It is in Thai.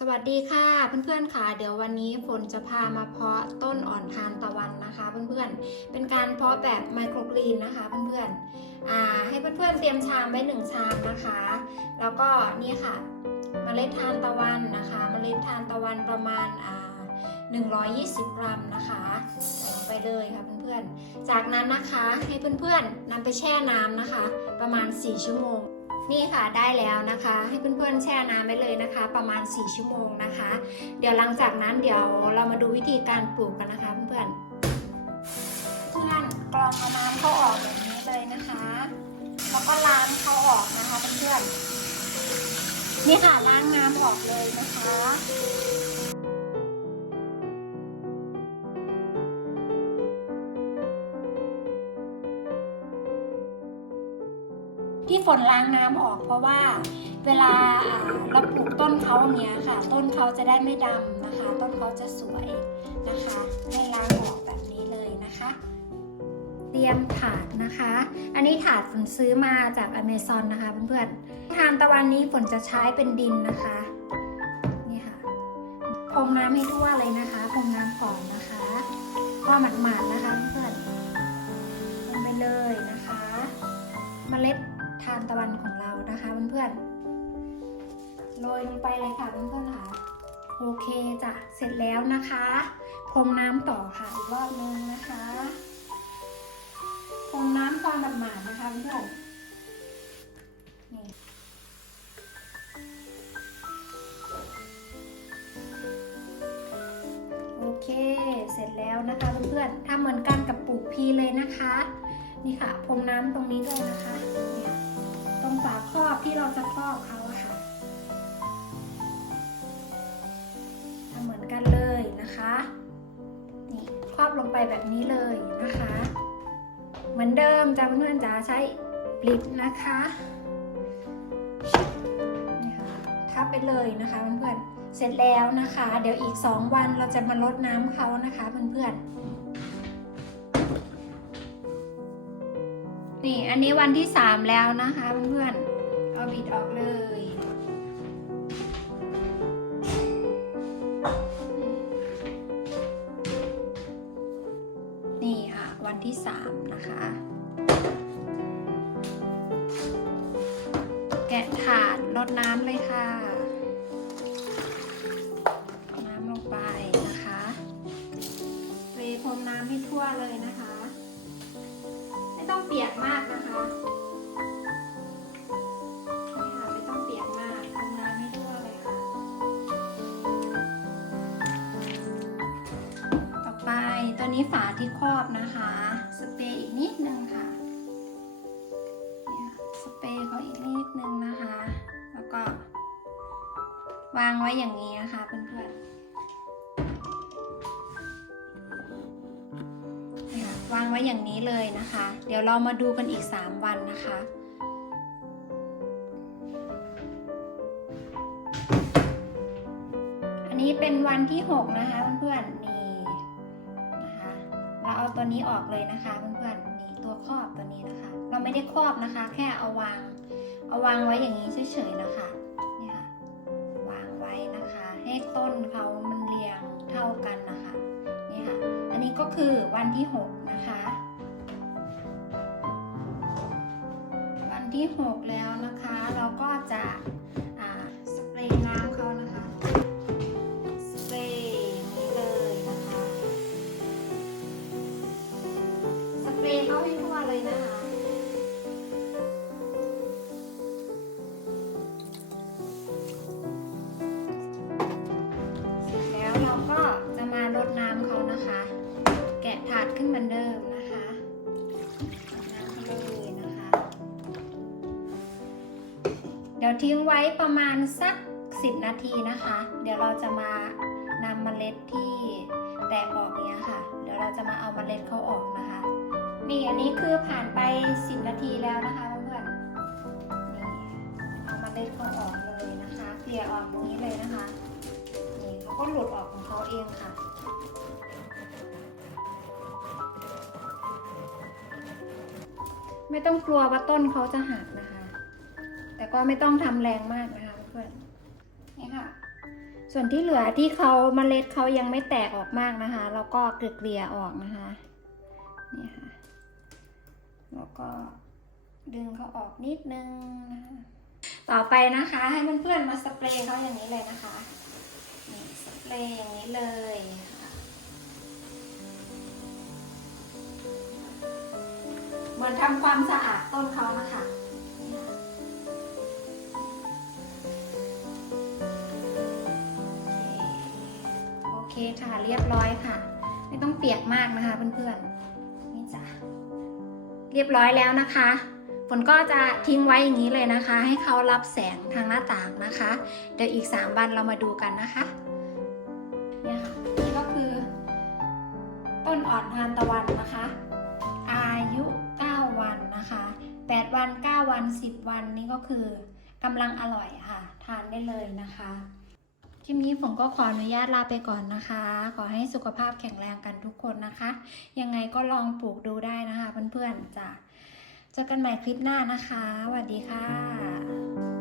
สวัสดีค่ะเพื่อนๆค่ะ เดี๋ยววันนี้ฝนจะพามาเพาะต้นอ่อนทานตะวันนะคะ เพื่อนๆ เป็นการเพาะแบบไมโครกรีนนะคะ เพื่อนๆอ่าให้เพื่อนๆเตรียมชามไว้หนึ่งชามนะคะ แล้วก็นี่ค่ะเมล็ดทานตะวันนะคะเมล็ดทานตะวันประมาณอ่า120 กรัมนะคะใส่ลงไปเลยค่ะเพื่อนๆ จากนั้นนะคะให้เพื่อนๆนำไปแช่น้ำนะคะ ประมาณ 4 ชั่วโมง นี่ค่ะได้แล้วนะคะ ให้เพื่อนๆแช่น้ำไว้เลยนะคะ ประมาณ 4 ชั่วโมงนะคะ เดี๋ยวหลังจากนั้นเดี๋ยวเรามาดูวิธีการปลูกกันนะคะเพื่อนๆเพื่อนกรองเอาน้ำเข้าออกแบบนี้เลยนะคะแล้วก็ล้างเขาออกนะคะเพื่อนๆนี่ค่ะล้างน้ำออกเลยนะคะ ที่ฝนล้างน้ำออกเพราะว่าเวลาเราปลูกต้นเขาเนี้ยค่ะ ต้นเขาจะได้ไม่ดำนะคะ ต้นเขาจะสวยนะคะให้ล้างออกแบบนี้เลยนะคะ เตรียมถาดนะคะ อันนี้ถาดฝนซื้อมาจากอเมซอนนะคะเพื่อนๆทานตะวันนี้ฝนจะใช้เป็นดินนะคะนี่ค่ะพรมน้ำให้ทั่วเลยนะคะพรมน้ำก่อนนะคะพอหมาดๆนะคะเพื่อนๆลงไปเลยนะคะเมล็ดานตะวันของเรานะคะเพื่อนๆโรยลงไปเลยค่ะเพื่อนๆค่ะโอเคจ้ะเสร็จแล้วนะคะพรมน้ำต่อค่ะอีกรอบนึงนะคะพรมน้ำความหมาดนะคะเพื่อนๆนี่โอเคเสร็จแล้วนะคะเพื่อนๆทำเหมือนกันกับปลูกพีเลยนะคะ นี่ค่ะพรมน้ำตรงนี้ด้วยนะคะเนี่ย รงฝาครอบที่เราจะครอบเขาค่ะทำเหมือนกันเลยนะคะ นี่ครอบลงไปแบบนี้เลยนะคะ เหมือนเดิมจ้าเพื่อนๆจ๋าใช้ปลิดนะคะนี่ค่ะทับไปเลยนะคะเพื่อนๆเสร็จแล้วนะคะ เดี๋ยวอีก 2 วันเราจะมาลดน้ำเขานะคะเพื่อนๆ นี่อันนี้วันที่สามแล้วนะคะเพื่อนๆเอาบิดออกเลยนี่ค่ะวันที่สามนะคะ แกะถาดลดน้ำเลยค่ะน้ำลงไปนะคะเทพรมน้ำให้ทั่วเลยนะคะ เปียกมากนะคะนี่ค่ะไม่ต้องเปียกมากทำน้ำให้ทั่วเลยค่ะ ต่อไปตัวนี้ฝาที่ครอบนะคะ สเปรย์อีกนิดนึงค่ะนี่ค่ะสเปรย์เขาอีกนิดนึงนะคะ แล้วก็วางไว้อย่างนี้นะคะเพื่อนๆ วางไว้อย่างนี้เลยนะคะ เดี๋ยวเรามาดูกันอีก 3 วันนะคะอันนี้เป็นวันที่ 6 นะคะเพื่อนๆนี่นะคะ เราเอาตัวนี้ออกเลยนะคะเพื่อนๆนี่ตัวครอบตัวนี้นะคะ เราไม่ได้ครอบนะคะ แค่เอาวาง เอาวางไว้อย่างนี้เฉยๆนะคะนี่ค่ะวางไว้นะคะ ให้ต้นเขามันเรียงเท่ากันนะคะนี่ค่ะ อันนี้ก็คือวันที่ 6 นะคะ วันที่ 6 แล้วนะคะ เราก็จะสเปรย์น้ำเขานะคะ สเปรย์นี้เลยนะคะ สเปรย์เขาให้ทั่วเลยนะคะ ดี๋ยวทิ้งไว้ประมาณสัก 10 นาทีนะคะ เดี๋ยวเราจะมานำเมล็ดที่แตกออกเนี้ยค่ะ เดี๋ยวเราจะมาเอาเมล็ดเขาออกนะคะ นี่อันนี้คือผ่านไป 10 นาทีแล้วนะคะเพื่อนๆนี่เอาเมล็ดเขาออกเลยนะคะเกลี่ยออกตรงนี้เลยนะคะนี่เขาก็หลุดออกของเขาเองค่ะไม่ต้องกลัวว่าต้นเขาจะหักนะ ก็ไม่ต้องทำแรงมากนะคะเพื่อนนี่ค่ะ ส่วนที่เหลือที่เขาเมล็ดเขายังไม่แตกออกมากนะคะ แล้วก็เกลี่ยออกนะคะนี่ค่ะแล้วก็ดึงเขาออกนิดนึงนะคะต่อไปนะคะ ให้เพื่อนๆมาสเปรย์เขาอย่างนี้เลยนะคะนี่สเปรย์อย่างนี้เลยเหมือนทำความสะอาดต้นเขานะคะ เคค่ะ เรียบร้อยค่ะ ไม่ต้องเปียกมากนะคะ เพื่อนๆนี่จ้ะเรียบร้อยแล้วนะคะฝนก็จะทิ้งไว้อย่างนี้เลยนะคะ ให้เขารับแสงทางหน้าต่างนะคะ เดี๋ยวอีก 3 วันเรามาดูกันนะคะเนี่ยค่ะนี่ก็คือ ต้นอ่อนทานตะวันนะคะ อายุ 9 วันนะคะ 8 วัน 9 วัน 10 วันนี่ก็คือกำลังอร่อยค่ะ ทานได้เลยนะคะ คลิปนี้ผมก็ขออนุญาตลาไปก่อนนะคะ ขอให้สุขภาพแข็งแรงกันทุกคนนะคะ ยังไงก็ลองปลูกดูได้นะคะเพื่อนๆจ้ะเจอกันใหม่คลิปหน้านะคะสวัสดีค่ะ